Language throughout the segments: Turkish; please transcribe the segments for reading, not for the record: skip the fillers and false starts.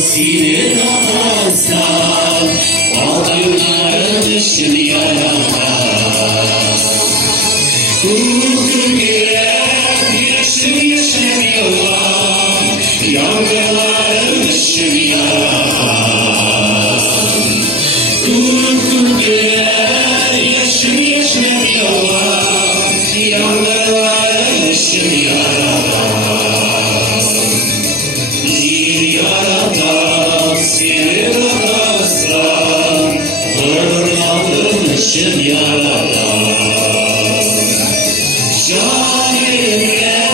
Sihiramazsan Bağlarına ışın yaramaz. Uyku girer yaşım yaşamıyorlar, yavruların ışın yaramaz. Uyku girer yaşım yaşamıyorlar, yavruların ışın yaramaz. Bir yaradan sihiramazsan Bağlarına ışın yaramaz. Şairler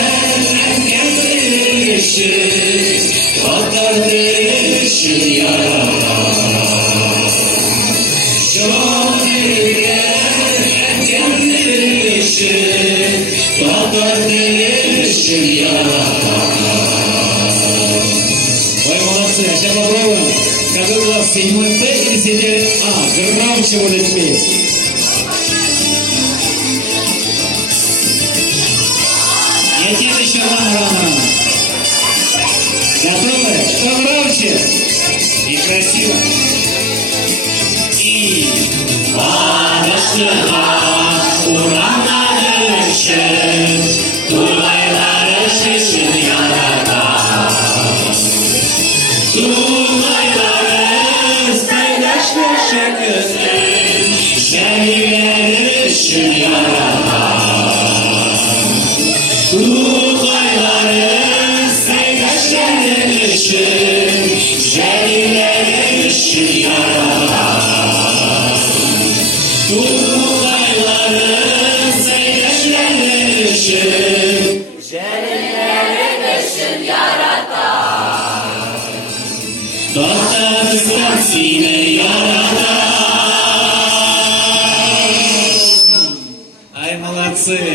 engelleri ışık, kaderleri ışık yaramaz. Şairler engelleri ışık, kaderleri ışık yaramaz. Ой, молодцы, а сейчас попробуем, какой класс, 7 Т или 7 А, громче будет петь. Летит еще рано. Готовы? Кто громче? И красиво. И... Barışlığa uğranlar ışık, Tuğlaylar ışın yaramaz. Tuğlaylar paylaşmışık ışın, Şehirler ışın yaramaz. Tuğlaylar paylaşmışık ışın, Şehirler ışın yaramaz. Tuğlayların seyreşlerin ışık, Şehirlerin ışın yaratar. Dostlar sine yaratar. Ай, молодцы.